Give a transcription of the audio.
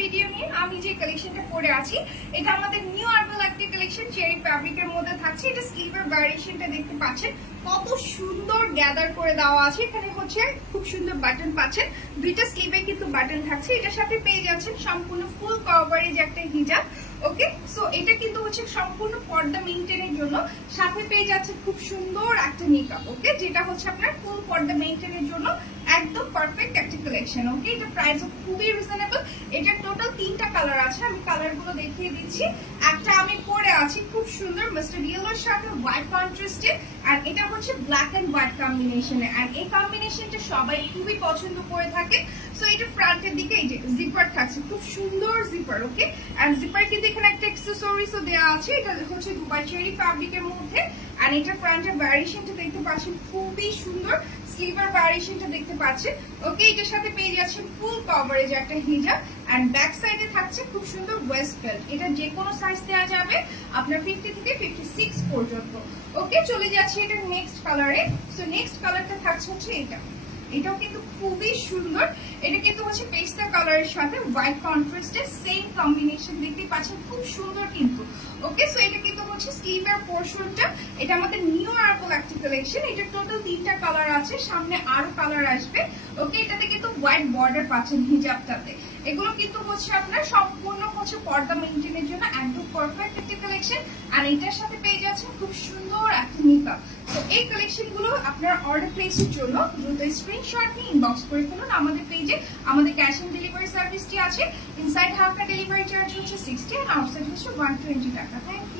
Video নিয়ে। আমি যে কালেকশনটা পরে আছি এটা আমাদের নিউ আর্বাল একটি কালেকশন, চেরি ফ্যাব্রিকের মধ্যে থাকছে। এটা স্লিভের ভ্যারিয়েশনটা দেখতে পাচ্ছেন, কত সুন্দর গ্যাদার করে দেওয়া আছে। এখানে হচ্ছে খুব সুন্দর বাটন পাচ্ছেন, দুইটা স্লিভে কিন্তু বাটন থাকছে। এটার সাথে পেয়ে যাচ্ছেন সম্পূর্ণ ফুল কভারেজ একটা হিজাব। ওকে, সো এটা কিন্তু হচ্ছে সম্পূর্ণ পর্দা মেইনটেনের জন্য। সাথে পেয়ে যাচ্ছে খুব সুন্দর একটা মেকআপ, ওকে, যেটা হচ্ছে আপনার ফুল পর্দা মেইনটেনের জন্য একদম পারফেক্ট একটা কালেকশন। ওকে, এটা প্রাইস খুবই রিজনেবল। এটা টোটাল 3টা কালার আছে, আমি কালারগুলো দেখিয়ে দিচ্ছি। একটা আমি পরে আছি খুব সুন্দর মাস্টার্ড ইয়েলোর সাথে হোয়াইট কন্ট্রাস্টে, আর এটা হচ্ছে ব্ল্যাক এন্ড হোয়াইট কম্বিনেশনে। আর এই কম্বিনেশনটা সবাই খুবই পছন্দ করে থাকে। সো এটা ফ্রন্টের দিকে এই যে জিপার থাকছে, খুব সুন্দর জিপার। ওকে, আর জিপার কিন্তু এখানে একটা অ্যাকসেসরিজও দেওয়া আছে। এটা হচ্ছে দুবাই চেরি ফ্যাব্রিকের মধ্যে। আর এটা ফ্রন্টের ভ্যারিয়েশনটা দেখতে পাচ্ছেন, খুবই সুন্দর স্লিভার ভ্যারিয়েশনটা দেখতে পাচ্ছেন। ওকে, এটার সাথে পেয়ে যাচ্ছেন ফুল কভারেজ একটা হিজাব, এন্ড ব্যাক সাইডে থাকছে খুব সুন্দর ওয়েস্ট বেল্ট। এটা যে কোনো সাইজ দেওয়া যাবে আপনার 50 থেকে 56 পর্যন্ত। ওকে, চলে যাচ্ছে এটা নেক্সট কালারে। সো নেক্সট কালারটা থাকছে হচ্ছে এটা। এটাও কিন্তু খুবই সুন্দর। এটা কিন্তু হচ্ছে পেস্তা কালারের সাথে হোয়াইট কন্ট্রাস্টের সেম কম্বিনেশন দেখতে পাচ্ছেন, খুব সুন্দর কিন্তু। ওকে, সো এটা কিন্তু হচ্ছে স্লিভের পোর্শনটা। এটা আমাদের নিউ আর্বাল একটা কালেকশন। এটা টোটাল 3টা কালার আছে, সামনে আরো কালার আসবে। ওকে, এটাতে কিন্তু হোয়াইট বর্ডার পাচ্ছেন হিজাবটাতে। এগুলো কিন্তু হচ্ছে আপনার সম্পূর্ণ হচ্ছে পর্দা মেইনটেনের জন্য একদম পারফেক্ট একটা কালেকশন। আর এটার সাথে পেয়ে যাচ্ছেন খুব সুন্দর একটা মেকআপ। তো এই কালেকশন গুলো আপনার অর্ডার প্লেসের জন্য দ্রুত স্ক্রিনশট নিয়ে ইনবক্স করে ফেলুন আমাদের পেজে। আমাদের ক্যাশ অন ডেলিভারি সার্ভিসটি আছে। ইনসাইড ঢাকা ডেলিভারি চার্জ হচ্ছে 60 আর আউটসাইড হচ্ছে 120 টাকা। Thank you.